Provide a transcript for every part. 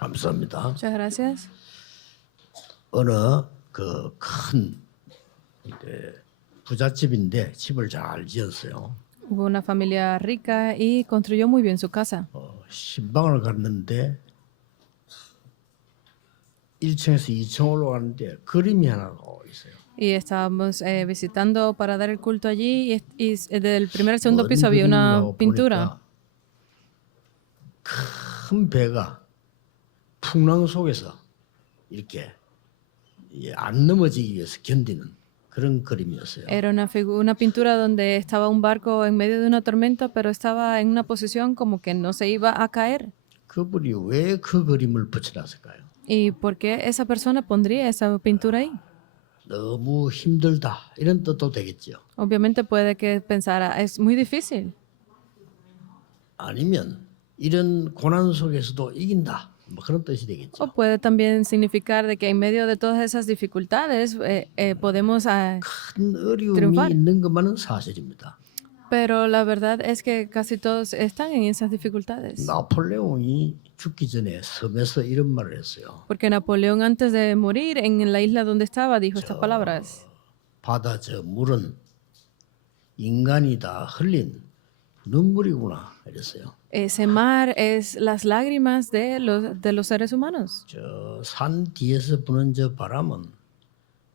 감사합니다. Muchas gracias. 어느 그 큰 부잣집인데 집을 잘 지었어요. Hubo una familia rica y construyó muy bien su casa. 신방을 갔는데 1층에서 2층 올라가는데 그림이 하나 있어요. Y estábamos visitando para dar el culto allí y desde el primer al segundo 뭔 piso había una 그림이냐고 pintura. 보니까 큰 배가 풍랑 속에서 이렇게 안 넘어지기 위해서 견디는 그런 그림이었어요. Era una pintura donde estaba un barco en medio de una tormenta, pero estaba en una posición como que no se iba a caer. 그분이 왜 그 그림을 붙여놨을까요? ¿Y por qué esa persona pondría esa pintura ahí? 너무 힘들다 이런 뜻도 되겠죠. Obviamente puede que pensara, es muy difícil. 아니면 이런 고난 속에서도 이긴다 뭐 그런 뜻이 되겠죠. O puede también significar de que en medio de todas esas dificultades podemos... 큰 어려움이 triunfar. 있는 것만은 사실입니다. pero la verdad es que casi todos están en esas dificultades. 나폴레옹이 죽기 전에 섬에서 이런 말을 했어요. Porque Napoleón antes de morir en la isla donde estaba dijo estas palabras. 바다 저 물은 인간이 다 흘린 눈물이구나 이랬어요. Ese mar es las lágrimas de los seres humanos. 저 산 뒤에서 부는 저 바람은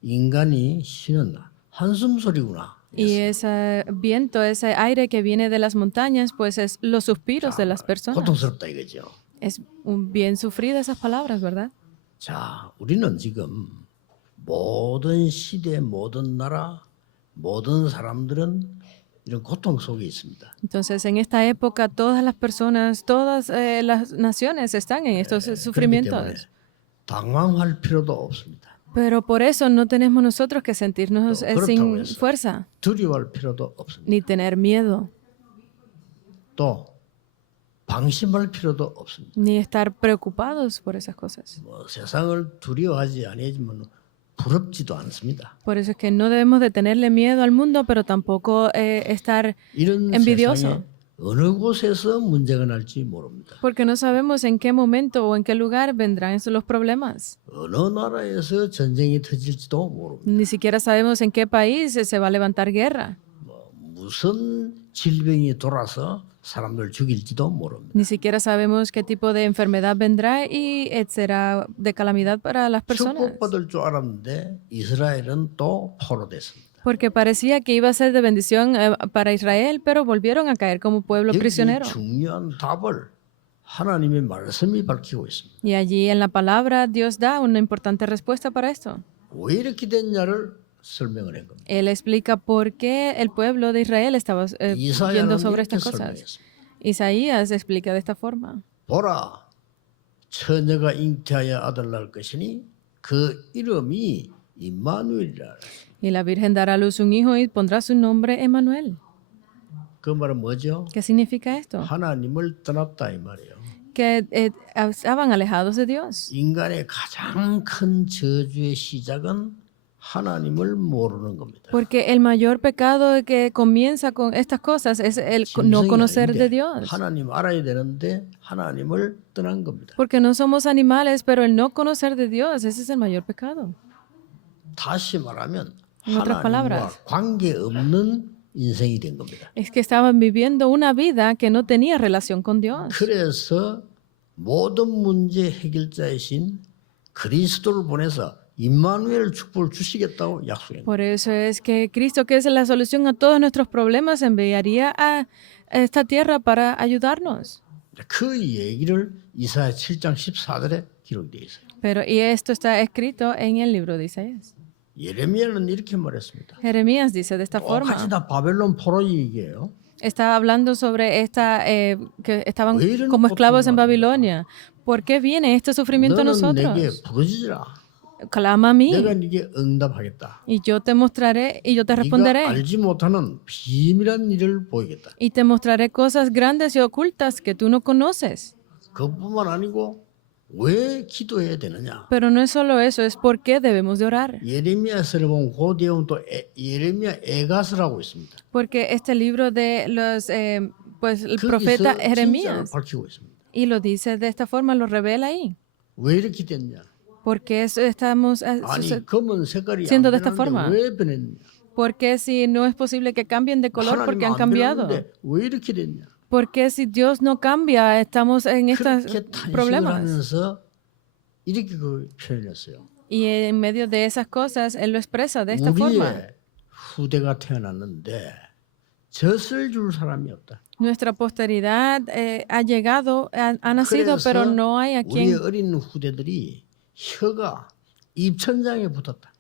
인간이 쉬는 한숨 소리구나. Y ese viento, ese aire que viene de las montañas, pues es los suspiros de las personas. 고통스럽다 이거죠. Es bien sufrida esas palabras, ¿verdad? 자, 우리는 지금 모든 시대, 모든 나라, 모든 사람들은 이런 고통 속에 있습니다. Entonces, en esta época, todas las personas, todas las naciones están en estos 그렇기 때문에 sufrimientos. 당황할 필요도 없습니다. Pero por eso no tenemos nosotros que sentirnos 그렇다고 sin 해서 fuerza, 두려워할 필요도 없습니다. ni tener miedo, 또 방심할 필요도 없습니다. ni estar preocupados por esas cosas. 뭐 세상을 두려워하지 아니지만 부럽지도 않습니다. Por eso es que no debemos de tenerle miedo al mundo, pero tampoco estar 이런 envidioso. 세상에 어느 곳에서 문제가 날지 모릅니다. Porque no sabemos en qué momento o en qué lugar vendrán los problemas. 어느 나라에서 전쟁이 터질지도 모릅니다. Ni siquiera sabemos en qué país se va a levantar guerra. 무슨 질병이 돌아서 사람들 죽일지도 모릅니다. Ni siquiera sabemos qué tipo de enfermedad vendrá y será de calamidad para las personas. 축복받을 줄 알았는데 이스라엘은 또 포로됐습니다. Porque parecía que iba a ser de bendición para Israel, pero volvieron a caer como pueblo 여기 prisionero. 중요한 답을 하나님의 말씀이 밝히고 있습니다. Y allí en la palabra Dios da una importante respuesta para esto. 왜 이렇게 됐냐를 설명을 한 겁니다. Él explica por qué el pueblo de Israel estaba yendo 이사야는 sobre 이렇게 estas cosas. 설명했습니다. Isaías explica de esta forma. 보라, 처녀가 잉태하여 아들 낳을 것이니 그 이름이 임마누엘이라. Y la Virgen dará a luz un hijo y pondrá su nombre Emmanuel. 그 말은 뭐죠? ¿Qué significa esto? 하나님을 떠났다 이 말이에요. Que estaban alejados de Dios. 인간의 가장 큰 저주의 시작은 하나님을 모르는 겁니다. Porque el mayor pecado que comienza con estas cosas es el no 짐승이 conocer de 아닌데 Dios. 하나님 알아야 되는데 하나님을 떠난 겁니다. Porque no somos animales, pero el no conocer de Dios, ese es el mayor pecado. 다시 말하면 En otras 하나님과 palabras. 관계없는 인생이 된 겁니다. Es que estaban viviendo una vida que no tenía relación con Dios. 그래서 모든 문제 해결자이신 그리스도를 보내서 임마누엘 축복을 주시겠다고 약속했습니다. Por eso es que Cristo, que es la solución a todos nuestros problemas, enviaría a esta tierra para ayudarnos. 그 얘기를 이사야 7장 14절에 기록되어 있어요. Pero y esto está escrito en el libro de Isaías. 예레미야는 이렇게 말했습니다. Jeremías dice de esta 똑같이 forma. 다 바벨론 포로 얘기예요. Está hablando sobre que estaban 왜 이런 como esclavos en 고통을 Babilonia. ¿Por qué viene este sufrimiento a 너는 내게 nosotros? 부르짖으라. Clama a mí 내가 네게 응답하겠다. y yo te mostraré y yo te 네가 responderé. 알지 못하는 비밀한 일을 보이겠다. Y te mostraré cosas grandes y ocultas que tú no conoces. 그뿐만 아니고 왜 기도해야 되느냐? Pero no es solo eso, es por qué debemos de orar. 예레미야서를 보면 그 뒤에는 또 예레미야 애가서라고 있습니다. Porque este libro de los, pues el 거기서 profeta 진짜를 Jeremías, 밝히고 있습니다. y lo dice de esta forma, lo revela ahí. 왜 이렇게 됐냐? ¿Por qué estamos 아니 검은 색깔이 안 siendo de esta 변하는데 forma? 왜 변했냐? ¿Por qué si no es posible que cambien de color 하나님 porque han 안 cambiado? 변하는데 왜 이렇게 됐냐? ¿Por qué si Dios no cambia estamos en estos 그렇게 탄식을 problemas? 하면서 이렇게 그 표현했어요. Y en medio de esas cosas, Él lo expresa de esta forma. 우리의 후대가 태어났는데 젖을 줄 사람이 없다. Nuestra posteridad ha llegado, ha nacido, pero 그래서 no hay a 우리 quien, 어린 후대들이 혀가 입천장에 붙었다.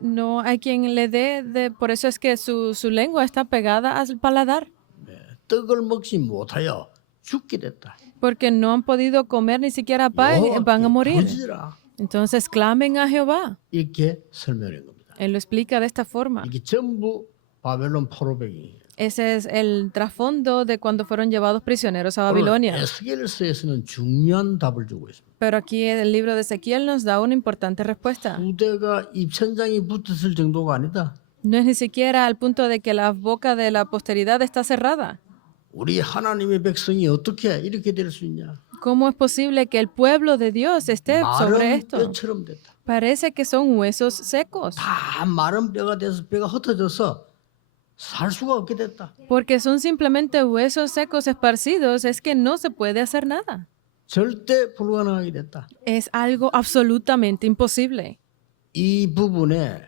no hay quien le dé, por eso es que su lengua está pegada al paladar, 떡을 먹지 못하여 죽게 됐다. porque no han podido comer ni siquiera pan, van a morir. 부지라. Entonces clamen a Jehová. 이렇게 설명한 겁니다. Él lo explica de esta forma. 이게 전부 바벨론 포로백이에요. Ese es el trasfondo de cuando fueron llevados prisioneros a 오늘 Babilonia. 에스겔서에서는 중요한 답을 주고 있습니다. Pero aquí el libro de Ezequiel nos da una importante respuesta. 후대가 입천장이 붙었을 정도가 아니다. No es ni siquiera al punto de que la boca de la posteridad está cerrada. 우리 하나님의 백성이 어떻게 이렇게 될 수 있냐? ¿Cómo es posible que el pueblo de Dios esté sobre 마른 esto? 뼈처럼 됐다. Parece que son huesos secos, 다 마른 뼈가 돼서 뼈가 흩어져서 살 수가 없게 됐다. porque son simplemente huesos secos esparcidos, es que no se puede hacer nada. 절대 불가능하게 됐다. Es algo absolutamente imposible. 이 부분에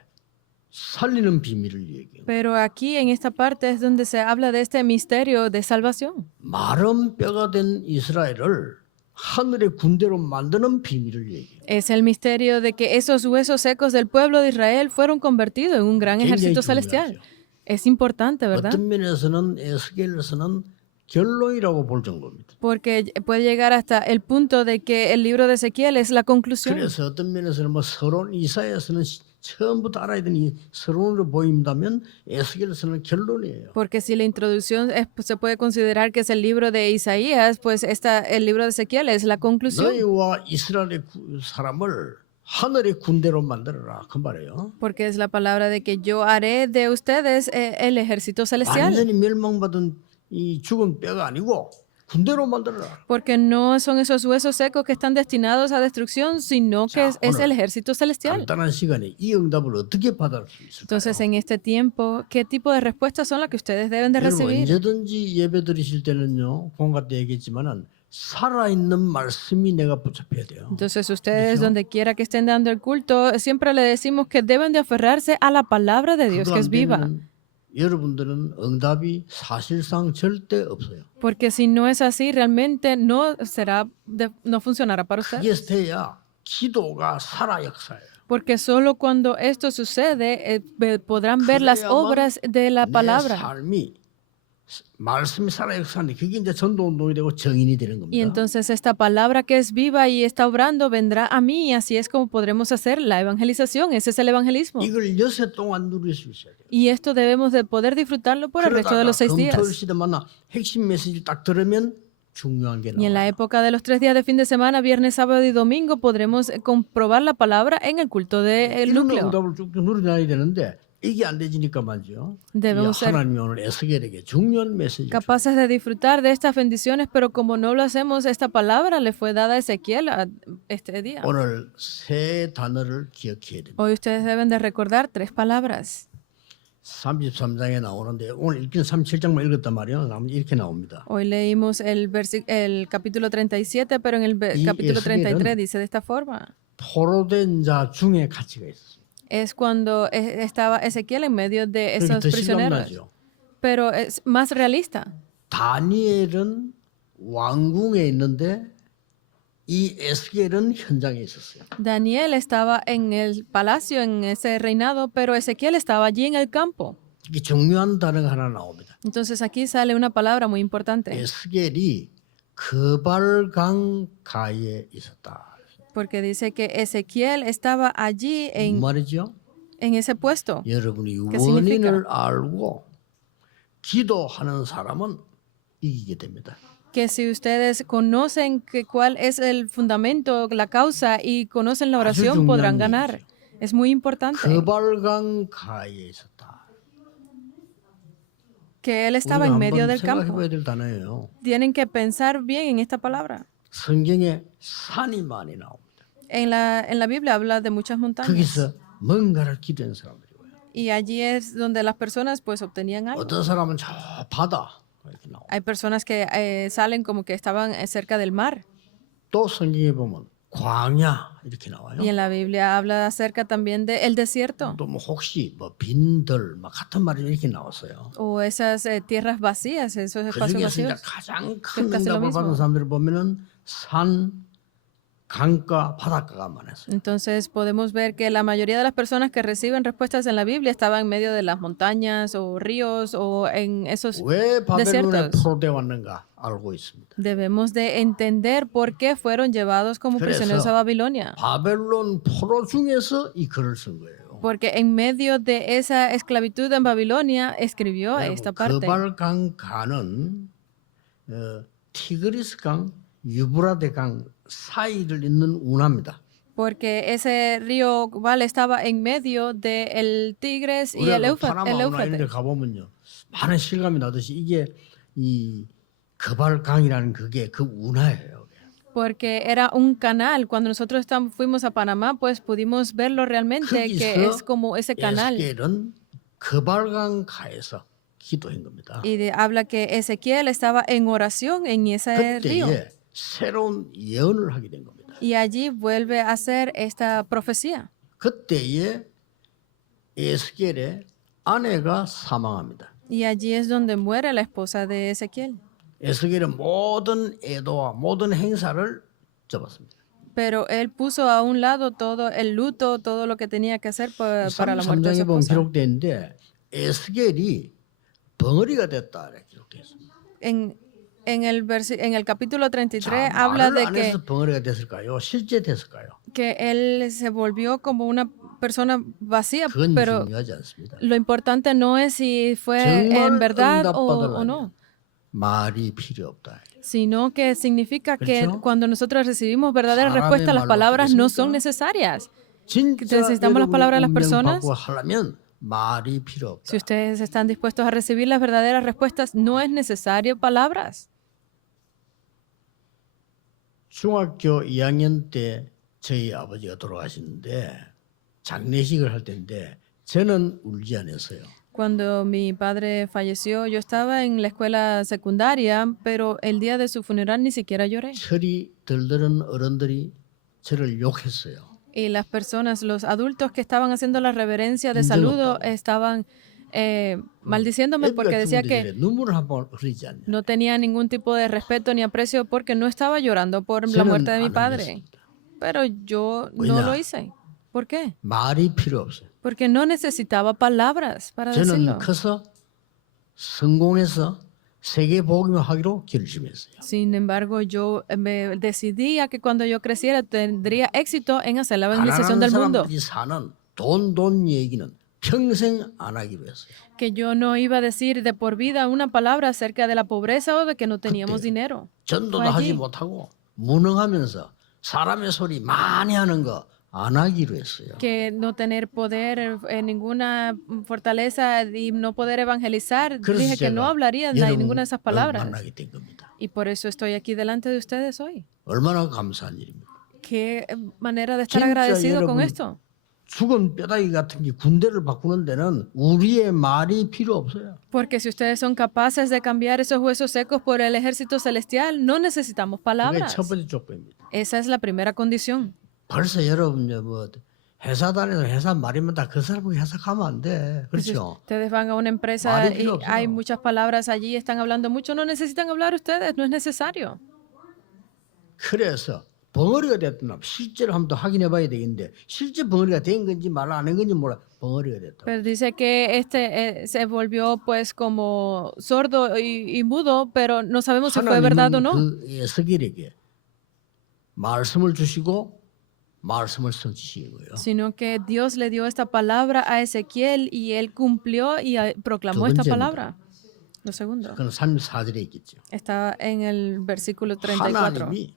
살리는 비밀을 얘기해요. Pero aquí en esta parte es donde se habla de este misterio de salvación. 마른 뼈가 된 이스라엘을 하늘의 군대로 만드는 비밀을 얘기해요. Es el misterio de que esos huesos secos del pueblo de Israel fueron convertidos en un gran ejército celestial. Es importante, ¿verdad? 어떤 면에서는 에스겔에서는 결론이라고 볼 정도입니다. Porque puede llegar hasta el punto de que el libro de Ezequiel es la conclusión. 그래서 어떤 면에서는 뭐 서론 이사야서는 처음부터 알아야 되는 서론으로 보인다면 에스겔에서는 결론이에요. Porque si la introducción se puede considerar que es el libro de Isaías, pues el libro de Ezequiel es la conclusión. 너희와 이스라엘의 사람을 하늘의 군대로 만들어라 그 말이에요. Porque es la palabra de que yo haré de ustedes el ejército celestial. 완전히 멸망받은 이 죽은 뼈가 아니고 군대로 만들어라. Porque no son esos huesos secos que están destinados a destrucción, sino que es el ejército celestial. 간단한 시간에 이 응답을 어떻게 받을 수 있을까요? Entonces, en este tiempo, ¿qué tipo de respuestas son las que ustedes deben de 여러분 recibir? 언제든지 예배 드리실 때는요 공과 때 얘기했지만은 살아있는 말씀이 내가 붙잡혀야 돼요. Entonces, ustedes, donde quiera que estén dando el culto, siempre le decimos que deben de aferrarse a la palabra de Dios, 그거 que 안 es viva. 되면 여러분들은 응답이 사실상 절대 없어요. Porque si no es así, realmente no funcionará para ustedes. 그게 돼야 기도가 살아 역사예요. Porque solo cuando esto sucede, podrán ver las obras de la 내 palabra. 삶이 말씀이 살아 역사인데 그게 이제 전도 운동이 되고 정인이 되는 Y 겁니다. entonces esta palabra que es viva y está obrando vendrá a mí, y así es como podremos hacer la evangelización. Ese es el evangelismo. 이걸 여세 동안 누릴 수 있어야 돼요. Y esto debemos de poder disfrutarlo por el resto de los 6 días. 금토일 시대마다 핵심 메시지 딱 들으면 중요한 게 Y en la 나와요. época de los 3 días de fin de semana, viernes, sábado y domingo, podremos comprobar la palabra en el culto del 이런 núcleo. 응답을 쭉 누려야 되는데 이게 안 되지니까 말이죠. Debemos ser 하나님이 오늘 에스겔에게 중요한 메시지를 capaces de disfrutar de estas bendiciones, pero como no lo hacemos, esta palabra le fue dada a Ezequiel este día. 오늘 세 단어를 기억해야 됩니다. Hoy ustedes deben de recordar 3 palabras. 33장에 나오는데 오늘 읽기는 37장만 읽었단 말이에요. 이렇게 나옵니다. Hoy leímos el capítulo 37, pero en el Y capítulo Ezequiel은 33 dice de esta forma. 포로된 자 중에 가치가 있었어요. Es cuando estaba Ezequiel en medio de 그렇게 esos 더 prisioneros. 실감나죠. Pero es más realista. 다니엘은 왕궁에 있는데 이 에스겔은 현장에 있었어요. Daniel estaba en el palacio, en ese reinado, pero Ezequiel estaba allí en el campo. 이게 중요한 단어가 하나 나옵니다. Entonces aquí sale una palabra muy importante, 에스겔이 거발강가에 있었다. porque dice que Ezequiel estaba allí 무슨 말이죠? en ese puesto. 여러분이 ¿Qué significa? 원인을 알고 기도하는 사람은 이기게 됩니다. Que si ustedes conocen cuál es el fundamento, la causa y conocen la oración, 중요한 podrán ganar. Es muy importante 거발강가에 있었다. que él estaba 우리가 en medio 한번 del campo. 생각해봐야 될 단어예요. Tienen que pensar bien en esta palabra. 성경에 산이 많이 나옵니다. En la Biblia habla de muchas montañas. 거기서 뭔가를 기도한 사람들이고요. Y allí es donde las personas pues obtenían algo. 어떤 사람은 저 바다 이렇게 나옵니다. Hay personas que salen como que estaban cerca del mar. 또 성경에 보면 광야 이렇게 나와요. Y en la Biblia habla acerca también del desierto. 또 뭐 혹시 뭐 빈들 막 같은 말이 이렇게 나왔어요. O esas tierras vacías, esos 그 espacios 중에서 이제 vacíos. 가장 큰 casi lo 응답을 mismo. 받은 사람들을 보면은 산, 강가, 바닷가가 많았어요. Entonces podemos ver que la mayoría de las personas que reciben respuestas en la Biblia estaban en medio de las montañas o ríos o en esos 왜 바벨론에 desiertos. 포로되어 왔는가 알고 있습니다. Debemos de entender por qué fueron llevados como prisioneros a Babilonia. 바벨론 포로 중에서 이 글을 쓴 거예요. Porque en medio de esa esclavitud en Babilonia escribió esta parte. 그발강 가는 티그리스 강, 유브라데 강 사이를 잇는 운하입니다. Porque ese río Vale estaba en medio del Tigres y el 우리가 파나마 운하 이런 데 Éufrates. 가보면요, 많은 실감이 나듯이 이게 이 그발강이라는 그게 그 운하예요. Porque era un canal. Cuando nosotros fuimos a Panamá, pues pudimos verlo realmente, que es como ese canal. 에스겔은 그발강 가에서 기도한 겁니다. Y habla que Ezequiel estaba en oración en ese río. 그때에 새로운 예언을 하게 된 겁니다. Y allí vuelve a hacer esta profecía. 그때에 에스겔의 아내가 사망합니다. Y allí es donde muere la esposa de Ezequiel. 에스겔은 모든 애도와 모든 행사를 접었습니다. Pero él puso a un lado todo el luto, todo lo que tenía que hacer para la muerte de su 33장에 보면 esposa. 기록되는데 에스겔이 벙어리가 됐다 이렇게 기록되어 있습니다. En el capítulo 33 자, habla 말을 de 안 해서 벙어리가 됐을까요? 실제 됐을까요? que él se volvió como una persona vacía, 그건 pero 중요하지 않습니다. lo importante no es si fue 정말 en verdad o 응답받으려면 no, 말이 필요 없다. sino que significa que 그렇죠? cuando nosotros recibimos verdaderas 사람의 respuestas, las 말로 palabras no son 되겠습니까? necesarias. 진짜 necesitamos las palabras de las 여러분이 personas. 운명받고 하려면 말이 필요 없다. Si ustedes están dispuestos a recibir las verdaderas respuestas, no es necesario palabras. 중학교 2학년 때 저희 아버지가 돌아가시는데 장례식을 할 때인데 저는 울지 않았어요. Cuando mi padre falleció, yo estaba en la escuela secundaria, pero el día de su funeral ni siquiera lloré. 철이 들들은 어른들이 저를 욕했어요. Y las personas, los adultos que estaban haciendo la reverencia de 인정 saludo, 없다고. estaban maldiciéndome porque decía que 눈물을 한번 흐리지 않냐. no tenía ningún tipo de respeto ni aprecio porque no estaba llorando por la 저는 muerte de mi 안 padre. 흘렸습니다. Pero yo no 왜냐? lo hice. ¿Por qué? 말이 필요 없어요. Porque no necesitaba palabras para 저는 decirlo. 커서 성공해서 세계 복음을 하기로 결심했어요. Sin embargo, yo me decidí a que cuando yo creciera tendría éxito en hacer la evangelización 가난한 del mundo. 사람들이 사는 돈 얘기는 평생 안 하기로 했어요. Que yo no iba a decir de por vida una palabra acerca de la pobreza o de que no teníamos 그때요. dinero. 전도도 fue allí. 하지 못하고 무능하면서 사람의 소리 많이 하는 거 안 하기로 했어요. Que no tener poder, ninguna fortaleza y no poder evangelizar. 그래서 Dije que no 제가 hablaría de ninguna de esas palabras. 만나게 된 겁니다. Y por eso estoy aquí delante de ustedes hoy. 얼마나 감사한 일입니까? Qué manera de estar 진짜 agradecido con 여러분, esto. 죽은 뼈다귀 같은 게 군대를 바꾸는 데는 우리의 말이 필요 없어요. Porque si ustedes son capaces de cambiar esos huesos secos por el ejército celestial, no necesitamos 그게 palabras. 첫 번째 조건입니다. Esa es la primera condición. 벌써 여러분 뭐 회사 다니서 회사 말이면 다 그 사람이 해석하면 안 돼. Si 그렇죠? ustedes van a una empresa 말이 y 필요 없어요. hay muchas palabras allí, están hablando mucho, no necesitan hablar ustedes, no es necesario. 그래서 벙어리가 됐나 실제로 한번 더 확인해 봐야 되겠는데 실제 벙어리가 된 건지 말 안 한 건지 몰라. 벙어리가 됐다. Pero dice que se volvió pues como sordo y mudo, pero no sabemos si fue verdad o no. 그 에스겔에게 말씀을 주시고 말씀을 성취시킨 거예요. Sino que Dios le dio esta palabra a Ezequiel y él cumplió y proclamó 두 esta 번째입니다. palabra. Lo segundo. 그건 34절에 있겠죠. Está en el versículo 34. 하나님이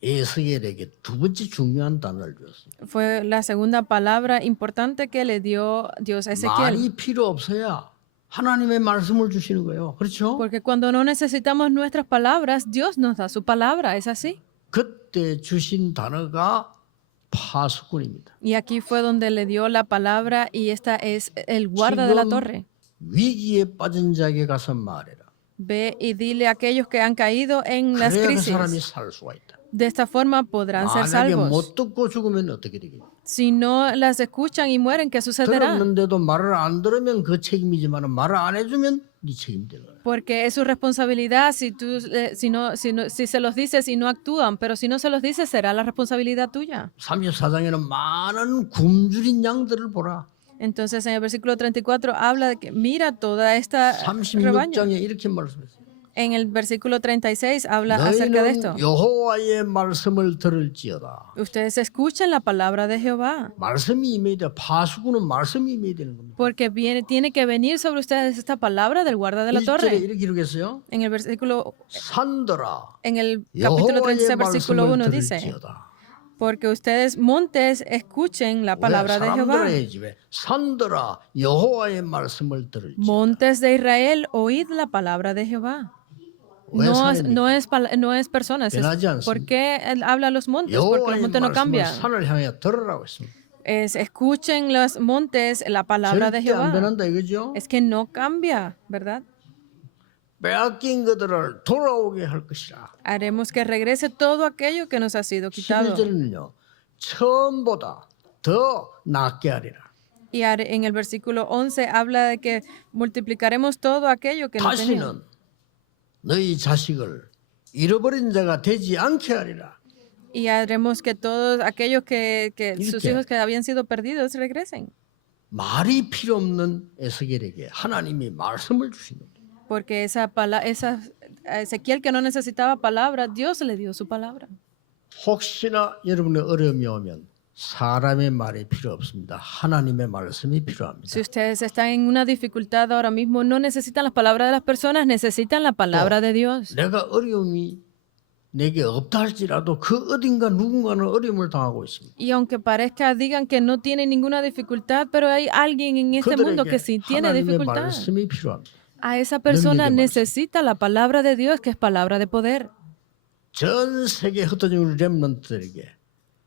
에스겔에게 두 번째 중요한 단어를 주었어요. Fue la segunda palabra importante que le dio Dios a Ezequiel. 말이 필요 없어야 하나님의 말씀을 주시는 거예요. 그렇죠? Porque cuando no necesitamos nuestras palabras, Dios nos da su palabra, ¿es así? 그때 주신 단어가 파수꾼입니다. Y aquí fue donde le dio la palabra y esta es el guarda de la 지금 torre. 위기에 빠진 자에게 가서 말해라. Ve y dile a aquellos que han caído en las 그래야 그 사람이 crisis. 살 수가 있다. De esta forma podrán ser 만약에 salvos. 못 듣고 죽으면 어떻게 되겠냐? Si no las escuchan y mueren, ¿qué sucederá? 들었는데도 말을 안 들으면 그 책임이지만 말을 안 해주면 네 책임이 되는 거야. Porque es su responsabilidad si si se los dices y no actúan, pero si no se los dices será la responsabilidad tuya. 34장에는 많은 굶주린 양들을 보라. Entonces en el versículo 34 habla de que mira toda esta rebaño. 36장에 이렇게 말씀했어요. En el versículo 36 habla acerca de esto. 너희는 여호와의 말씀을 들을지어다. Ustedes escuchen la palabra de Jehová, 말씀이 임해야 돼. 파수꾼은 말씀이 임해야 되는 겁니다. porque tiene que venir sobre ustedes esta palabra del guarda de la 1절에 torre. 이렇게 기록했어요. En el versículo, 산들아 en el capítulo 여호와의 36, versículo 말씀을 1 dice, 들을지어다. porque ustedes montes escuchen la 왜 palabra de 사람들아 Jehová. 해야지 왜 산들아 여호와의 말씀을 들을지어다. Montes de Israel, oíd la palabra de Jehová. 왜 No es personas. 변하지 않습니다. ¿Por qué él habla a los montes? Porque los 여호와의 montes no 말씀을 cambian. 산을 향해 들으라고 했습니다. Escuchen los montes la palabra de 절대 안 Jehová. 변한다 이거죠. Es que no cambia, ¿verdad? 빼앗긴 것들을 돌아오게 할 것이라. Haremos que regrese todo aquello que nos ha sido quitado. 11절은요. 처음보다 더 낫게 하리라. Y en el versículo 11 habla de que multiplicaremos todo aquello que no teníamos. 다시는 너희 자식을 잃어버린 자가 되지 않게 하리라. Y haremos que todos aquellos que sus 이렇게. hijos que habían sido perdidos regresen. 말이 필요 없는 에스겔에게 하나님이 말씀을 주신 겁니다. Porque a Ezequiel que no necesitaba palabra, Dios le dio su palabra. 혹시나 여러분의 어려움이 오면 사람의 말이 필요 없습니다. 하나님의 말씀이 필요합니다. Si ustedes están en una dificultad ahora mismo, no necesitan las palabras de las personas, necesitan la palabra de Dios. 내가 어려움이 내게 없다 할지라도 그 어딘가 누군가는 어려움을 당하고 있습니다. Y aunque parezca, digan que no tienen ninguna dificultad, pero hay alguien en este mundo que sí tiene 하나님의 dificultad. 말씀이 필요합니다. A esa persona 능력의 말씀. necesita la palabra de Dios, que es palabra de poder. 전 세계 흩어진 우리 렘넌트들에게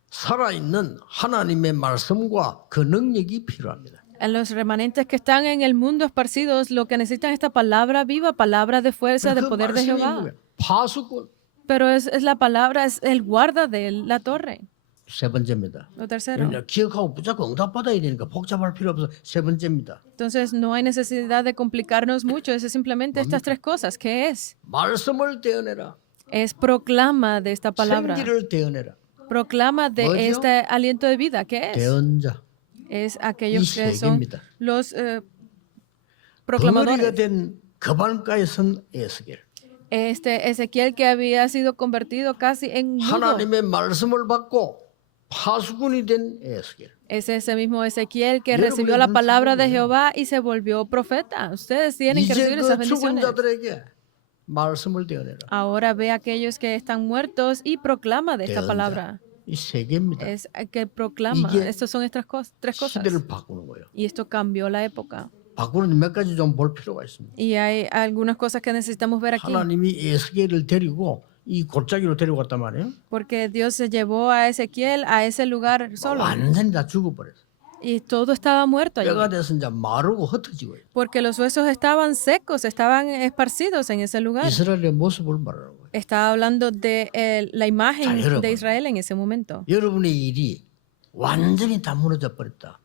살아있는 하나님의 말씀과 그 능력이 필요합니다. A los remanentes que están en el mundo esparcidos, lo que necesitan es esta palabra viva, palabra de fuerza, de 그 poder de 말씀이 Jehová. 있는 거예요. 파수꾼. Pero es la palabra, es el guarda de la torre. 세 번째입니다. Lo tercero. 그냥 기억하고 무조건 응답받아야 되니까 복잡할 필요 없어. 세 번째입니다. Entonces no hay necesidad de complicarnos mucho, es simplemente estas tres cosas. ¿Qué es? 말씀을 대언해라. Es proclama de esta palabra. 생기를 대언해라. Proclama de 뭐죠? este aliento de vida. ¿Qué es? 대언자. Es aquellos 이 que son 세계입니다. los 벙어리가 proclamadores. 된 거반가에 선 에스겔. Este Ezequiel que había sido convertido casi en mudo. 하나님의 말씀을 받고 파수꾼이 된 에스겔. Es ese mismo Ezequiel que 여러분의 recibió la 눈 palabra de 뜨거워요. Jehová y se volvió profeta. Ustedes tienen que 이제 recibir esas 그 죽은 bendiciones. 자들에게 말씀을 대언해라. Ahora ve a aquellos que están muertos y proclama de esta 대언자. palabra. 이 세 개입니다. Es que proclama. 이게 Estas son estas tres cosas. 시대를 바꾸는 거예요. Y esto cambió la época. 바꾸는 몇 가지 좀 볼 필요가 있습니다. Y hay algunas cosas que necesitamos ver aquí. 하나님이 에스겔을 데리고 이 골짜기로 데리고 갔단 말이에요. Porque Dios se llevó a Ezequiel a ese lugar solo. 완전히 다 죽어버렸어요. Y todo estaba muerto allí. 뼈가 돼서 이제 마르고 흩어지고 있어요. Porque los huesos estaban secos, estaban esparcidos en ese lugar. 이스라엘의 모습을 말하는 거예요. Estaba hablando de la imagen 자, 여러분. de Israel en ese momento. 여러분의 일이 완전히 다 무너져 버렸다.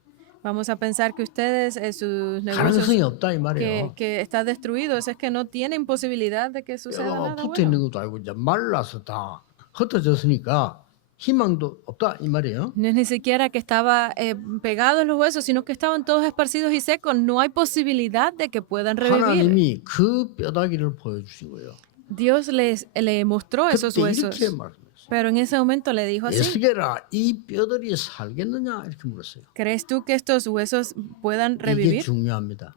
Vamos a pensar que ustedes, sus 가능성이 negocios 없다 이 말이에요. que está destruidos, es que no tienen posibilidad de que suceda 뼈가 nada 붙어 있는 bueno. 것도 알고 이제 말라서 다 흩어졌으니까 희망도 없다 이 말이에요. No es ni siquiera que estaba pegados los huesos, sino que estaban todos esparcidos y secos. No hay posibilidad de que puedan revivir. 하나님이 그 뼈다귀를 보여주신 거예요. Dios le mostró esos 그때 huesos. 이렇게 말씀했어요. Pero en ese momento le dijo así: 에스겔아 이 뼈들이 살겠느냐 이렇게 물었어요. ¿crees tú que estos huesos puedan 이게 revivir? 중요합니다.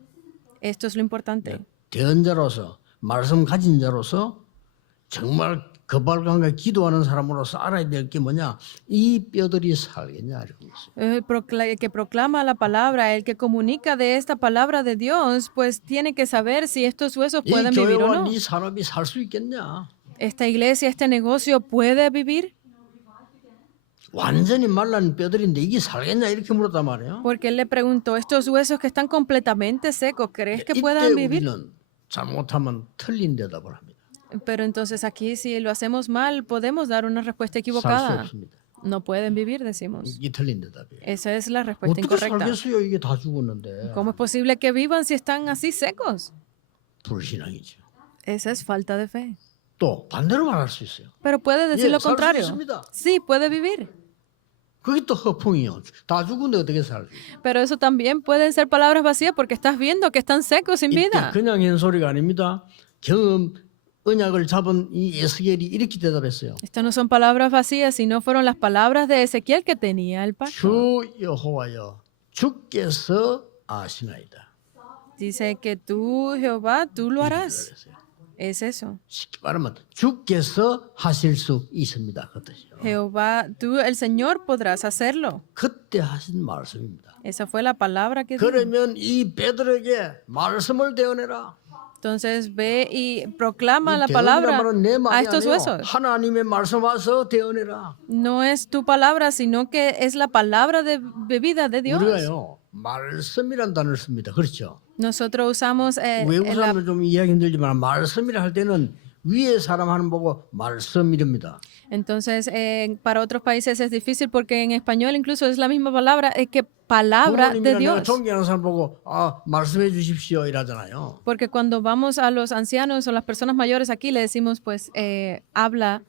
Esto es lo importante. 대언자로서 말씀 가진 자로서 정말 거발강과 기도하는 사람으로서 알아야 될 게 뭐냐? 이 뼈들이 살겠냐 이런 거죠. El que proclama la palabra, el que comunica de esta palabra de Dios, pues tiene que saber si estos huesos 이 pueden vivir o 교회와 no. 이 산업이 살 수 있겠냐? ¿Esta iglesia, este negocio puede vivir? 완전히 말란 뼈들인데 이게 살겠냐 이렇게 물었단 말이에요. Porque él le preguntó, estos huesos que están completamente secos, ¿crees que 이때 puedan vivir? 우리는 잘못하면 틀린 대답을 합니다. Pero entonces aquí si lo hacemos mal, podemos dar una respuesta 살 수 equivocada. 없습니다. No pueden vivir, decimos. 이게 틀린 대답이에요. Esa es la respuesta 어떻게 incorrecta. 살겠어요? 이게 다 죽었는데. ¿Cómo es posible que vivan si están así secos? 불신앙이죠. Esa es falta de fe. 또 반대로 말할 수 있어요. Pero puede decir 예, lo 살수 contrario. 있습니다. Sí, puede vivir. 그게 또 허풍이요. 다 죽은데 어떻게 살지? Pero eso también pueden ser palabras vacías porque estás viendo que están secos sin 이때 vida. 그냥 한 소리가 아닙니다. 경험 언약을 잡은 이 에스겔이 이렇게 대답했어요. Estas no son palabras vacías, sino fueron las palabras de Ezequiel que tenía el pacto. 주 여호와여 주께서 아시나이다. Dice que tú, Jehová, tú lo harás. 그랬어요. Es eso. 쉽게 말하면 주께서 하실 수 있습니다. 그 뜻이요. Jehová, tú, el Señor, podrás hacerlo. 그때 하신 말씀입니다. Esa fue la palabra que dijo. 그러면 이 베드로에게 말씀을 대언해라. Entonces ve y proclama 이 la 대언이란 palabra 말은 내 a 말이 estos 아니에요. huesos. 하나님의 말씀 와서 대언해라. No es tu palabra, sino que es la palabra de vida de Dios. 우리가요 말씀이란 단어를 씁니다. 그렇죠? Nosotros usamos 외국 사람들 좀 이해하기 힘들지만 말씀이라 할 때는 위에 사람 하는 보고 말씀 이럽니다. entonces para otros países es difícil porque en español incluso es la misma palabra, es que palabra de 부모님이랑 내가 Dios. 존경하는 사람 보고 말씀해 주십시오 이러잖아요. Porque cuando vamos a los ancianos o las personas mayores aquí le decimos pues habla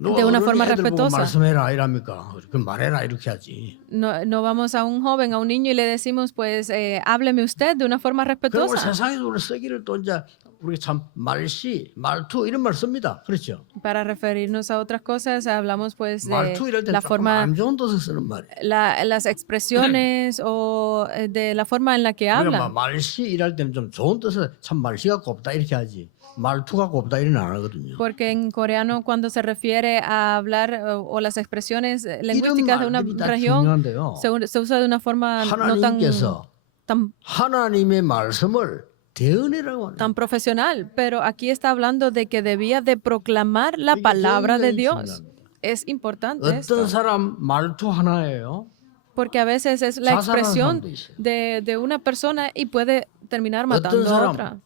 de una forma 애들 보고 respetuosa. 말씀해라 이랍니까? 그 말해라 이렇게 하지. No vamos a un joven, a un niño y le decimos pues hábleme usted de una forma 그리고 respetuosa. 세상에서 우리 쓰기를 또 이제 우리가 참 말시, 말투 이런 말 씁니다. 그렇죠? Para referirnos a otras cosas hablamos pues 말투 de 이럴 때 la 조금 forma, 안 좋은 뜻을 쓰는 말이에요. las expresiones o de la forma en la que 우리가 hablan. 막 말시 일할 때는 좀 좋은 뜻을 참 말시가 곱다 이렇게 하지. 말투가 곱다 이런 안 하거든요. Porque en coreano cuando se refiere a hablar o las expresiones lingüísticas de una 말들이 다 región 중요한데요. se usa de una forma no 하나님께서 tan 하나님의 말씀을 대언해라고 하는 tan profesional, pero aquí está hablando de que debía de proclamar la 이게 palabra de 굉장히 Dios. 중요합니다. Es importante 어떤 esto, 사람 말투 하나예요. porque a veces es la 자살하는 expresión 사람도 있어요. de una persona y puede terminar 어떤 matando a 사람 otra.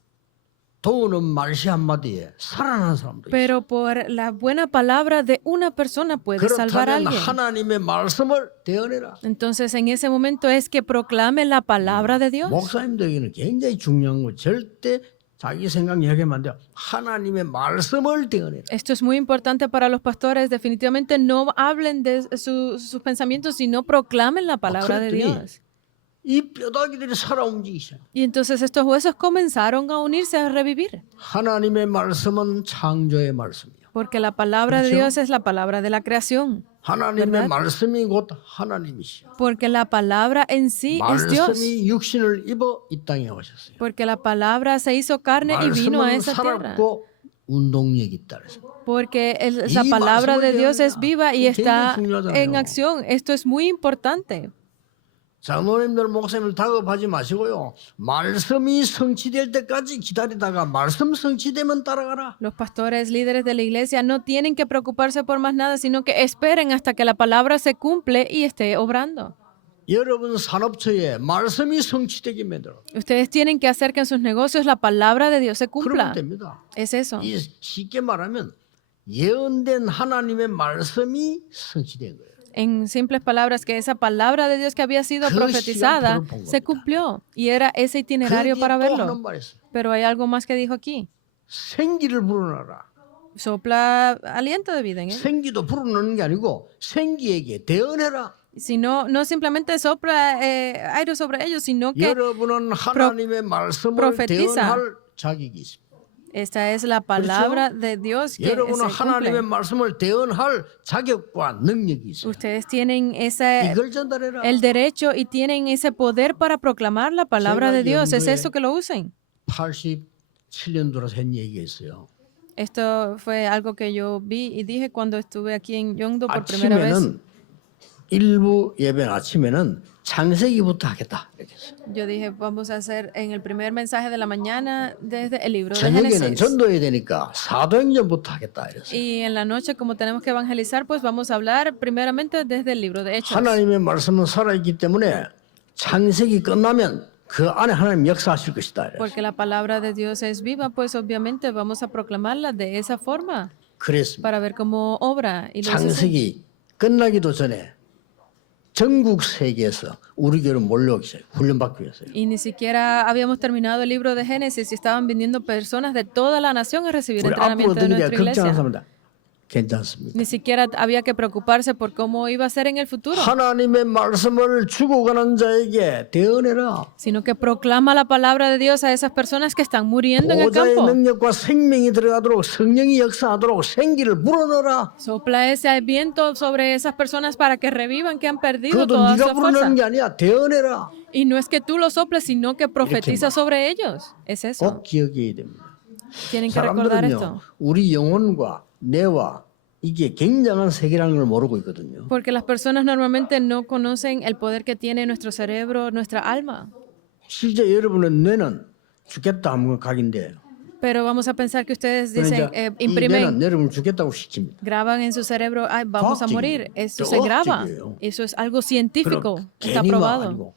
도우는 말시 한마디에 살아나는 사람도 있어요. Pero por la buena palabra de una persona puede salvar a 그렇다면 alguien. 하나님의 말씀을 대언해라. Entonces en ese momento es que proclame la palabra de Dios. 목사님들에게는 굉장히 중요한 거 절대 자기 생각 이야기하면 안 돼요. 하나님의 말씀을 대언해라. Esto es muy importante para los pastores. Definitivamente no hablen de sus pensamientos, sino proclamen la palabra de 그랬더니 Dios. 이 뼈다귀들이 살아 움직이기 시작. Y entonces estos huesos comenzaron a unirse, a revivir. 하나님의 말씀은 창조의 말씀이요. Porque la palabra de 그렇죠? Dios es la palabra de la creación. 하나님의 ¿verdad? 말씀이 곧 하나님이시요. Porque la palabra en sí es Dios. 말씀이 육신을 입어 이 땅에 오셨어요. Porque la palabra se hizo carne y vino a 말씀은 esa tierra. 살았고 운동력이 있다 그래서. Porque 이 la palabra de 말씀을 Dios es 대하라. viva y 이게 está 굉장히 중요하잖아요. en acción. Esto es muy importante. 장로님들 목사님들 다급하지 마시고요. 말씀이 성취될 때까지 기다리다가 말씀 성취되면 따라가라. Los pastores, líderes de la iglesia no tienen que preocuparse por más nada, sino que esperen hasta que la palabra se cumple y esté obrando. 여러분 산업처에 말씀이 성취되게 만들어. Ustedes tienen que hacer que en sus negocios la palabra de Dios se 그러면 cumpla. 됩니다. Es eso. 이 쉽게 말하면 예언된 하나님의 말씀이 성취된 거예요. En simples palabras, que esa palabra de Dios que había sido 그 profetizada 시간표를 본 se 겁니다. cumplió y era ese itinerario 거기에 para 또 verlo. 하는 말 했어요. Pero hay algo más que dijo aquí. 생기를 불어넣어라. Sopla aliento de vida en él. 생기도 불어넣는 게 아니고 생기에게 대언해라. Sino, no simplemente sopla aire sobre ellos, sino que 여러분은 하나님의 말씀을 profetiza. 대언할 자격이 있습니다. esta es la palabra de Dios que 여러분은 se 하나님의 cumple. 말씀을 대언할 자격과 능력이 있어요. Ustedes tienen ese, 이걸 전달해라. el derecho y tienen ese poder para proclamar la palabra 제가 de Dios. Es 연구에 eso que lo usen. 87년도라서 한 얘기가 있어요. Esto fue algo que yo vi y dije cuando estuve aquí en Yongdo por primera vez. 아침에는 일부 예배 아침에는 창세기부터 하겠다 이렇게 했어요. Yo dije, vamos a hacer en el primer mensaje de la mañana desde el libro de 저녁에는 Génesis. 전도해야 되니까 사도행전부터 하겠다 이랬어요. Y en la noche, como tenemos que evangelizar, pues vamos a hablar primeramente desde el libro de Hechos. 하나님의 말씀은 살아있기 때문에 창세기 끝나면 그 안에 하나님 역사하실 것이다. 이랬어요. Porque la palabra de Dios es viva, pues obviamente vamos a proclamarla de esa forma 그랬습니다. para ver cómo obra. Y lo hizo así. 창세기 끝나기도 전에 전국 세계에서 우리 교회로 몰려오기 시작해요. 훈련받기 위해서요. Y ni siquiera habíamos terminado el libro de Génesis y estaban viniendo personas de toda la nación a recibir 우리 앞으로 entrenamiento de 어떻게 돼야 nuestra 걱정하는 iglesia. 사람들 괜찮습니다. Ni siquiera había que preocuparse por cómo iba a ser en el futuro, 하나님의 말씀을 죽어가는 자에게 대언해라. sino que proclama la palabra de Dios a esas personas que están muriendo en el 보좌의 campo. 능력과 생명이 들어가도록 성령이 역사하도록 생기를 불어넣어라. Sopla ese viento sobre esas personas para que revivan, que han perdido 그것도 toda 네가 su fuerza. 불어넣는 게 아니야. 대언해라. Y no es que tú lo soples, sino que profetiza sobre ellos. Es eso. 꼭 기억해야 됩니다. Tienen que recordar 사람들은요. esto. 우리 영혼과 뇌와 이게 굉장한 세계라는 걸 모르고 있거든요. Porque las personas normalmente no conocen el poder que tiene nuestro cerebro, nuestra alma. 실제 여러분의 뇌는 죽겠다 하면 각인데 Pero vamos a pensar que ustedes dicen, 이 imprimen, 뇌는 여러분을 죽겠다고 시킵니다. graban en su cerebro, ay, vamos a morir. Eso se graba. Eso es algo científico. 그럼 Está 괜히가 probado. 아니고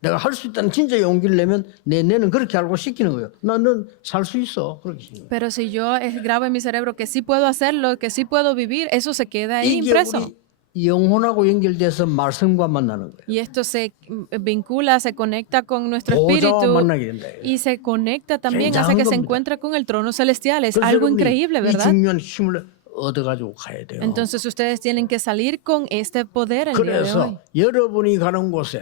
내가 할 수 있다는 진짜 용기를 내면 내 뇌는 그렇게 알고 시키는 거예요. 나는 살 수 있어. 그렇게 시키는 거예요. Pero si yo grabo en mi cerebro que sí puedo hacerlo, que sí puedo vivir, eso se queda ahí 이게 impreso. 우리 영혼하고 연결돼서 말씀과 만나는 거예요. Y esto se vincula, se conecta con nuestro 보좌와 espíritu 만나게 된다. y se conecta también, hace que se encuentra con el trono celestial. Es 그래서 algo 여러분이 increíble, 이 ¿verdad? 중요한 힘을 얻어가지고 가야 돼요. Entonces ustedes tienen que salir con este poder el día de hoy. 그래서 여러분이 가는 곳에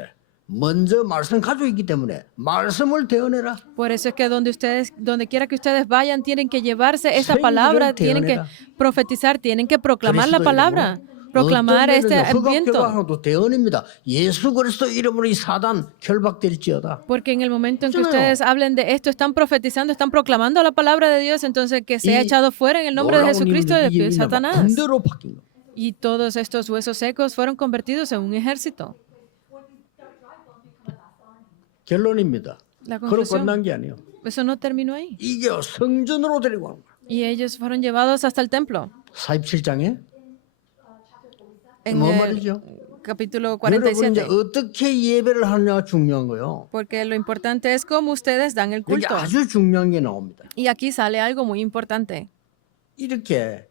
먼저 말씀 가지고 있기 때문에 말씀을 대언해라. Por eso es que donde quiera que ustedes vayan, tienen que llevarse esta 생기를 palabra, tienen que 대언해라. profetizar, tienen que proclamar la 그리스도 palabra, 이름으로. proclamar 어떤 este 면에는 viento. 흑악교가도 대언입니다. 예수 그리스도 이름으로 이 사단 결박될지어다. Porque en el momento en que Yo no. ustedes hablen de esto, están profetizando, están proclamando la palabra de Dios, entonces que sea 이 echado fuera en el nombre de 놀라운 Jesucristo y 일인데 del 이게 de 막 Satanás. 군대로 바뀐 거. Y todos estos huesos secos fueron convertidos en un ejército. 결론입니다. La 그로 conclusión. 끝난 게 아니에요. Eso no terminó ahí. 이게 성전으로 데리고 가는 거예요. Y ellos fueron llevados hasta el templo. 47장에 En 뭐 el 말이죠? capítulo 여러분이 이제 47. 어떻게 예배를 하느냐가 중요한 거예요. Porque lo importante es cómo ustedes dan el 여기 culto. 아주 중요한 게 나옵니다. Y aquí sale algo muy importante. 이렇게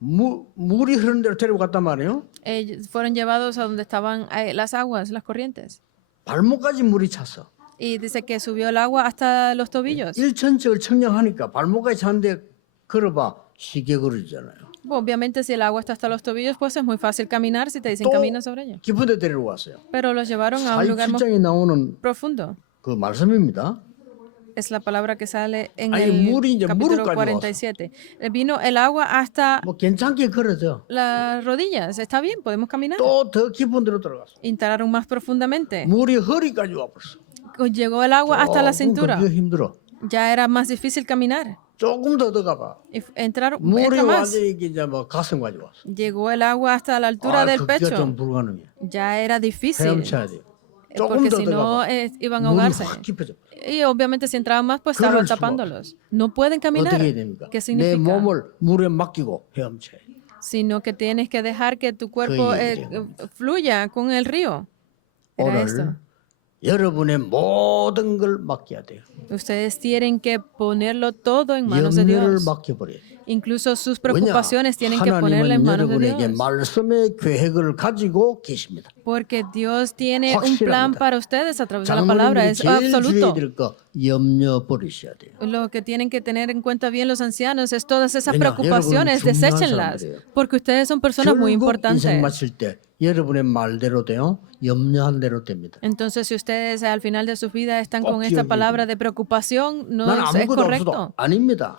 물이 흐르는 대로 데리고 갔단 말이에요. Ellos fueron llevados a donde estaban las aguas, las corrientes. 발목까지 물이 찼어. Y dice que subió el agua hasta los tobillos. 일천적을 청량하니까 발목까지 찼는데 걸어봐 쉽게 걸어지잖아요. Bueno, obviamente si el agua está hasta los tobillos, pues es muy fácil caminar si te dicen 또 camina sobre ella. 깊은 데 데리고 왔어요. Pero los llevaron a un lugar más 47장에 나오는 profundo. 그 말씀입니다. Es la palabra que sale en 아니, el 물이 이제 capítulo 무릎까지 47. Vino el agua hasta 뭐 괜찮게 걸어져. las rodillas. Está bien, podemos caminar. 또 더 깊은 데로 들어갔어. Entraron más profundamente. 물이 허리까지 와버렸어. Llegó el agua hasta la cintura. 그게 힘들어. Ya era más difícil caminar. 조금 더 들어가봐. Y entraron 물이 entra más. 완전히 이제 뭐 가슴까지 왔어. Llegó el agua hasta la altura del 그게 좀 pecho. 불가능해. Ya era difícil. 헤엄쳐야 돼요. 조금 Porque 더 si no, 들어가봐. iban a 물이 ahogarse. 확 깊어져. Y obviamente si entraban más, pues 그럴 estaban 수가 tapándolos. No pueden caminar. 어떻게 해야 됩니까? ¿Qué 내 significa? 몸을 물에 맡기고 헤엄쳐야 돼. Sino que tienes que dejar que tu cuerpo fluya con el río. Era esto. 오늘 여러분의 모든 걸 맡겨야 돼요. Ustedes tienen que ponerlo todo en manos de 염려를 Dios. 맡겨버려야 돼요. Incluso sus 왜냐? preocupaciones tienen que ponerla en 하나님은 manos de 여러분에게 Dios. 말씀의 계획을 가지고 계십니다. Porque Dios tiene un plan 확실합니다. para ustedes a través de la palabra. 장모님들이 Es 제일 주의해야 absoluto. 될 거 염려 버리셔야 돼요. Lo que tienen que tener en cuenta bien los ancianos es todas esas 왜냐? preocupaciones, 여러분은 중요한 deséchenlas. 사람들이에요. Porque ustedes son personas muy 결국 importantes. 인생 마칠 때 여러분의 말대로 돼요. 염려한 대로 됩니다. Entonces, si ustedes al final de su vida están 꼭 con esta 기억해야 palabra de preocupación, no 난 es 아무것도 없어도 correcto. 아닙니다.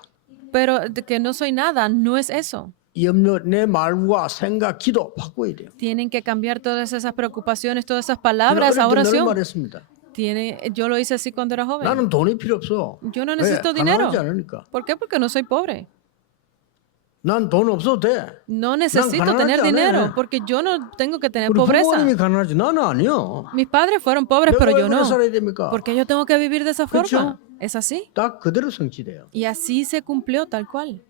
Pero de que no soy nada, no es eso. 염려 내 말과 생각, 기도 바꿔야 돼요. Tienen que cambiar todas esas preocupaciones, todas esas palabras a 어릴 때늘 oración. 말했습니다. Yo lo hice así cuando era joven. 나는 돈이 필요 없어. Yo no 왜? necesito dinero. 가난하지 않으니까. ¿Por qué? Porque no soy pobre. 난 돈 없어도 돼. No necesito 가난하지 tener dinero 않아. porque yo no tengo que tener 우리 pobreza. 부모님이 가난하지 나는 아니요. Mis padres fueron pobres, 내가 pero 왜 yo 그래 no. 살아야 됩니까? ¿Por qué yo tengo que vivir de esa 그렇죠? forma? Es así. 딱 그대로 성취돼요. Y así se cumplió tal cual.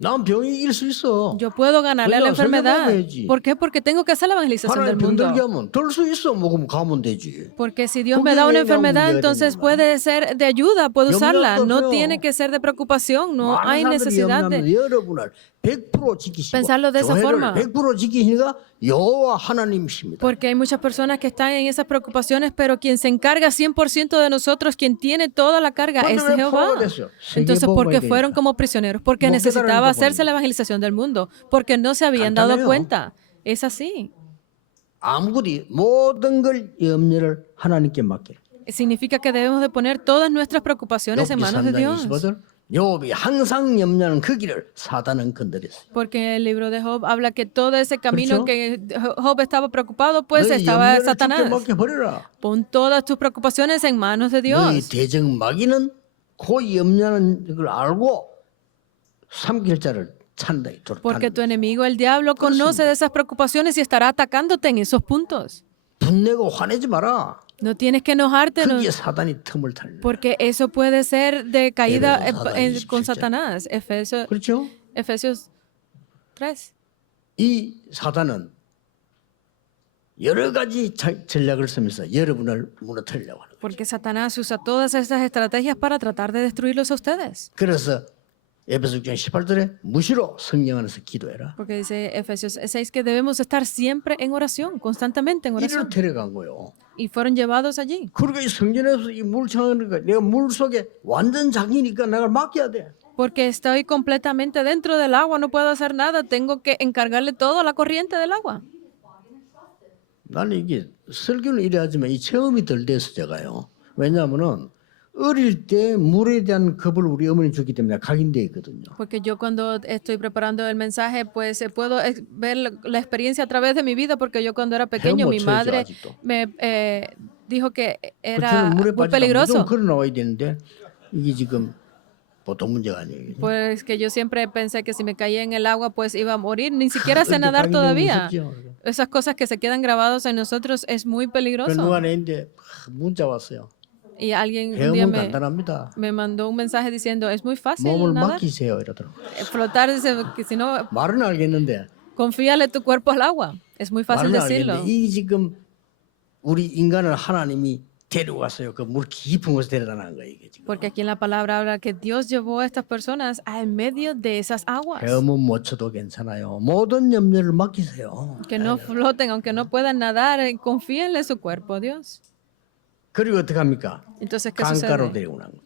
난 병이 이길 수 있어. Yo puedo ganarle a la 그래야 enfermedad. 설명해야지. ¿Por qué? Porque tengo que hacer la evangelización del 하나님 mundo. 병들게 하면 들 수 있어. 먹으면 가면 되지. Porque si Dios ¿Por me qué da una viene a un enfermedad, día de entonces nada? puede ser de ayuda, puedo usarla. 염려도 No 없어요. tiene que ser de preocupación, no hay 많은 사람들이 necesidad de... 염려하면 여러분을 100% 지키시고 Pensarlo de esa 교회를 forma. 100% 지키시니까 여호와 하나님이십니다. Porque hay muchas personas que están en esas preocupaciones, pero quien se encarga 100% de nosotros, quien tiene toda la carga es ¿Cuándo 왜 Jehová. 포로가 됐어요? Entonces, ¿por qué 세계복음화에 fueron 되니까. como prisioneros? Porque 못 necesitaba 깨달으니까 hacerse 보니까. la evangelización del mundo, porque no se habían dado 간단해요. cuenta. Es así. 아무것도 모든 걸 염려를 하나님께 맡겨. Significa que debemos de poner todas nuestras preocupaciones en 욥기 manos de 3장 Dios. 25절 욥이 항상 염려하는 그 길을 사단은 건드렸어요. Porque el libro de Job habla que todo ese camino 그렇죠? que Job estaba preocupado, pues 너희 estaba 염려를 주께 Satanás. 맡겨버려라. Pon todas tus preocupaciones en manos de 너희 Dios. 대적마귀는 그 염려하는 걸 알고 삼킬 자를 찬다. Porque tu enemigo, el diablo, conoce de esas preocupaciones y estará atacándote en esos puntos. 분내고 화내지 마라. No tienes que enojarte, no, 그게 사단이 틈을 타는. porque eso puede ser de caída Efesios 4, con 27. Satanás. 그렇죠? Efesios 3. 이 사단은 여러 가지 전략을 쓰면서 여러분을 무너뜨리려고 하는 거예요. Porque Satanás usa todas estas estrategias para tratar de destruirlos a ustedes. 그래서 에베소 6장 18절에 무시로 성령 안에서 기도해라. Porque dice Efesios 6 que debemos estar siempre en oración, constantemente en 이리로 oración. 데려간 거예요. Y fueron llevados allí. 그러니까 이 성전에서 이 물 창하니까 내가 물 속에 완전 장이니까 내가 맡겨야 돼. Porque estoy completamente dentro del agua, no puedo hacer nada, tengo que encargarle todo a la corriente del agua. 나는 이게 설교는 이래 하지만 이 체험이 덜 돼서 제가요. 왜냐하면은 어릴 때 물에 대한 겁을 우리 어머니 줬기 때문에 각인되어 있거든요. Porque yo cuando estoy preparando el mensaje, pues puedo ver la experiencia a través de mi vida, porque yo cuando era pequeño, 못 mi 쳐야죠, madre 아직도. me dijo que 그처럼 era 물에 muy 빠지면 peligroso. 무조건 걸어 나와야 되는데 이게 지금 보통 문제가 아니에요. Pues que yo siempre pensé que si me caía en el agua, pues iba a morir. Ni siquiera sé 근데 nadar 각인되면 todavía. 무섭죠. Esas cosas que se quedan grabados en nosotros es muy 그 peligroso. 누가 내는데 문자 왔어요. Y alguien un día 배우면 간단합니다. me mandó un mensaje diciendo, es muy fácil 몸을 nadar. 맡기세요 이러더라고. Flotar, dice que si no, 말은 알겠는데 confíale tu cuerpo al agua. Es muy fácil 말은 decirlo. 알겠는데 이 지금 우리 인간을 하나님이 데려갔어요. 그 물 깊은 곳에 데려다 놓은 거예요. 이게 지금. Porque aquí en la palabra habla que Dios llevó a estas personas en medio de esas aguas. 헤엄은 못 쳐도 괜찮아요. 모든 염려를 맡기세요. Que no floten, aunque no puedan nadar, confíenle su cuerpo a Dios. 그리고 어떻게 합니까? Entonces, ¿qué 강가로 sucede? 데리고 난 거예요.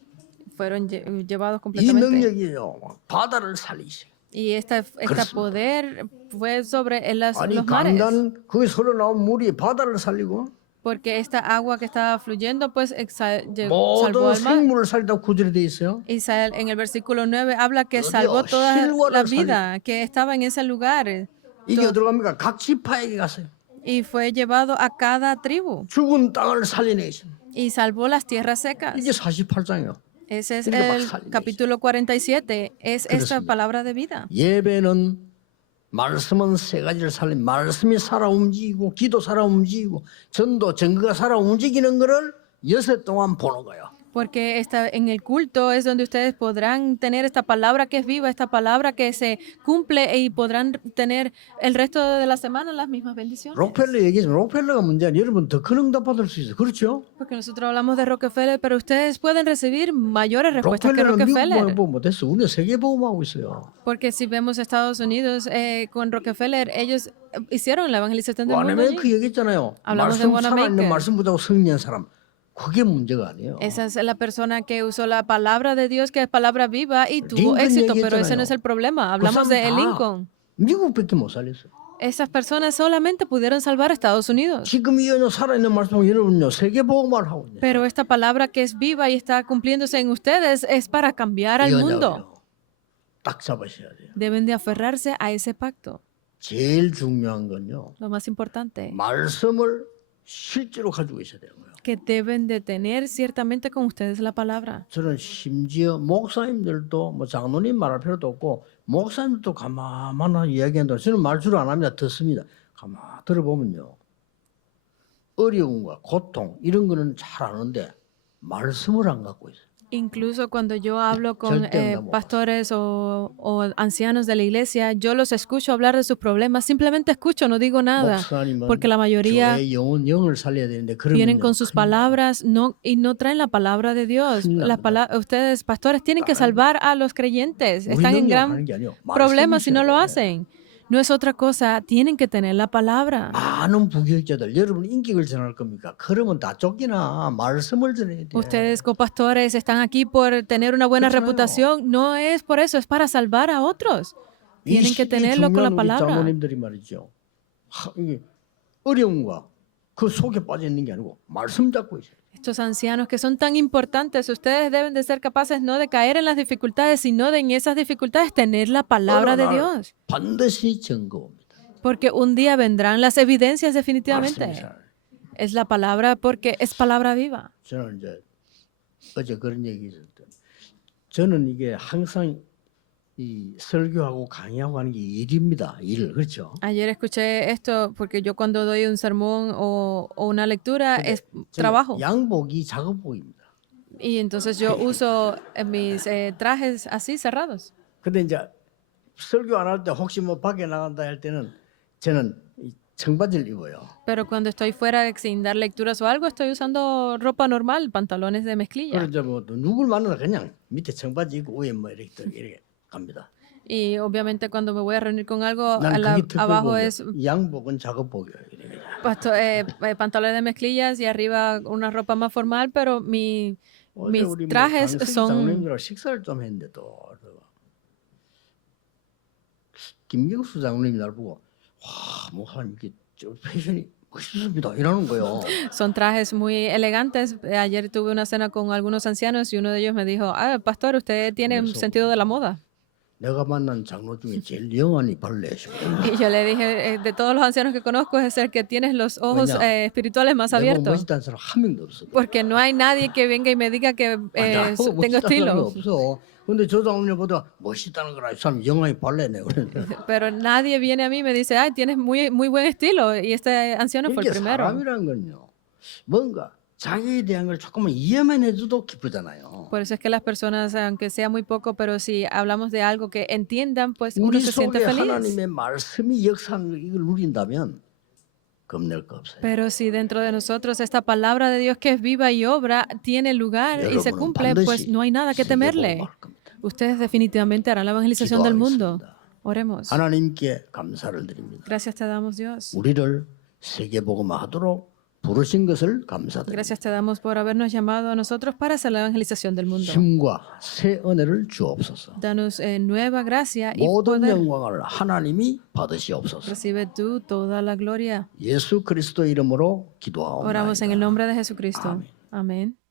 Fueron llevados 이 completamente. 능력이요. 바다를 살리세요. Y este 그렇습니다. poder fue sobre 아니 los mares. 강단 거기 서로 나온 물이 바다를 살리고 Porque esta agua que estaba fluyendo, pues salvó 모든 al mar. 생물을 살리다고 구절에 돼 있어요. Isaías en el versículo 9 habla que Dios, salvó toda 실과를 la vida que estaba en ese lugar 이게 어디로 갑니까? 각 지파에게 갔어요. y fue llevado a cada tribu 죽은 땅을 살리내시. y salvó las tierras secas. 이게 48장이에요. Ese es 이렇게 막 el 살리내시. capítulo 47, es esta 그렇습니다. palabra de vida. 예배는 말씀은 세 가지를 살린 말씀이 살아 움직이고 기도 살아 움직이고 전도 증거가 살아 움직이는 거를 여섯 동안 보는 거예요. Porque en el culto es donde ustedes podrán tener esta palabra que es viva, esta palabra que se cumple y podrán tener el resto de la semana las mismas bendiciones. 록펠러 얘기했지만 록펠러가 문제는 여러분 더 큰 응답 받을 수 있어요. 그렇죠? Porque nosotros hablamos de Rockefeller, pero ustedes pueden recibir mayores respuestas que 록펠러는 미국 Rockefeller. 보험 못했어. 우리는 세계 보험하고 있어요. Porque si vemos Estados Unidos con Rockefeller, ellos hicieron la evangelización del mundo allí. 와네메이크 얘기했잖아요. Hablamos de 말씀 살아있는 Wanamaker. 말씀 보자고 승리한 사람. 그게 문제가 아니에요. Esa es la persona que usó la palabra de Dios, que es palabra viva, y tuvo Lincoln éxito, pero ese 얘기했잖아요. no es el problema. 그 Hablamos de 사람 다 Lincoln. 미국밖에 못 살렸어요. Esas personas solamente pudieron salvar a Estados Unidos. 지금 이 연유 살아있는 말씀 여러분요 세계 보험을 하고 있네. Pero esta palabra que es viva y está cumpliéndose en ustedes es para cambiar al mundo. 딱 잡으셔야 돼요. Deben de aferrarse a ese pacto. 제일 중요한 건요. Lo más importante, 말씀을 실제로 가지고 있어야 되는 거예요. que deben de tener ciertamente con ustedes la palabra. 저는 심지어 목사님들도 뭐 장로님 말할 필요도 없고 목사님도 가만히 이야기한다. 저는 말주를 안 합니다. 듣습니다. 가만 들어보면요. 어려움과 고통 이런 거는 잘 아는데 말씀을 안 갖고 있어요. Incluso cuando yo hablo con 절대 응답 못 pastores o ancianos de la iglesia, yo los escucho hablar de sus problemas, simplemente escucho, no digo nada, 목사님은 porque la mayoría 교회 영을 살려야 되는데 vienen 그러면요. con sus palabras y no traen la palabra de Dios. 큰일 납니다. Ustedes, pastores, tienen que salvar a los creyentes. 우리 Están en 능력으로 gran 하는 게 아니에요. problema si no lo 말씀이셔야 돼. hacen. No es otra cosa, tienen que tener la palabra. 많은 부교육자들 여러분 인격을 전할 겁니까? 그러면 다 쫓기나 말씀을 전해야 돼. Ustedes, copastores, están aquí por tener una buena 그렇잖아요. reputación. No es por eso, es para salvar a otros. 이 Tienen que 시기 tenerlo con la 중요한 우리 palabra. 장로님들이 말이죠. 이게 어려움과 그 속에 빠져 있는 게 아니고 말씀 잡고 있어요. Estos ancianos que son tan importantes, ustedes deben de ser capaces no de caer en las dificultades, sino de en esas dificultades tener la palabra de 어느 날 Dios. 반드시 증거옵니다. Porque un día vendrán las evidencias 말씀이 definitivamente. 잘. Es la palabra porque es palabra viva. 저는 이제 어제 그런 얘기 있었던. 저는 이게 항상 이 설교하고 강의하고 하는 게 일입니다. 일 그렇죠. Ayer escuché esto porque yo cuando doy un sermón o una lectura es 저는 trabajo. 양복이 작업복입니다. Y entonces yo uso mis trajes así cerrados. 근데 이제 설교 안 할 때 혹시 뭐 밖에 나간다 할 때는 저는 이 청바지를 입어요. Pero cuando estoy fuera sin dar lecturas o algo, estoy usando ropa normal, pantalones de mezclilla. 그래서 뭐 누굴 만나나 그냥 밑에 청바지 입고 위에 뭐 이렇게 갑니다. Y obviamente cuando me voy a reunir con algo, 난 그게 abajo 특별복이에요. es 양복은 작업복이에요. 이렇게. pantalones de mezclillas y arriba una ropa más formal, pero mis 어제 우리 뭐 trajes 강승 son... 장로님들하고 식사를 좀 했는데 또 김경수 장로님이 날 보고 와 목사님 이게 저 패션이 멋있습니다 이러는 거예요. Son trajes muy elegantes. Ayer tuve una cena con algunos ancianos y uno de ellos me dijo, pastor, usted tiene un sentido de la moda. 내가 만난 장로 중에 제일 영원히 발레시고 Y yo le dije, de todos los ancianos que conozco, es el que tiene los ojos 왜냐? espirituales más 내가 abiertos. 멋있다는 사람 한 명도 없어. Porque no hay nadie que venga y me diga que 나하고 tengo 멋있다는 사람이 estilo. 없어. 근데 저 장로님보다 멋있다는 걸 알 사람 영원히 발레네. Pero nadie viene a mí y me dice, ay, tienes muy buen estilo. Y este anciano fue el 이렇게 primero. 사람이라는 건요. 뭔가 자기에 대한 걸 조금만 이해만 해줘도 기쁘잖아요. Por eso es que las personas, aunque sea muy poco, pero si hablamos de algo que entiendan, pues uno 우리 se siente 속에 feliz. 하나님의 말씀이 역사하는 이걸 누린다면 겁낼 거 없어요. Pero si dentro de nosotros esta palabra de Dios que es viva y obra tiene lugar y se 여러분은 cumple, pues 반드시 no hay nada que temerle. 세계복음할 겁니다. Ustedes definitivamente harán la evangelización del mundo. 기도하겠습니다. Oremos. 하나님께 감사를 드립니다. Gracias te damos, Dios. 우리를 세계복음하도록 부르신 것을 감사드립니다. Gracias te damos por habernos llamado a nosotros para hacer la evangelización del mundo. 힘과 새 은혜를 주옵소서. Danos nueva gracia y 모든 poder. 영광을 하나님이 받으시옵소서. Recibe tú toda la gloria. 예수 그리스도 이름으로 기도하옵나이다. Oramos en el nombre de Jesucristo. Amén.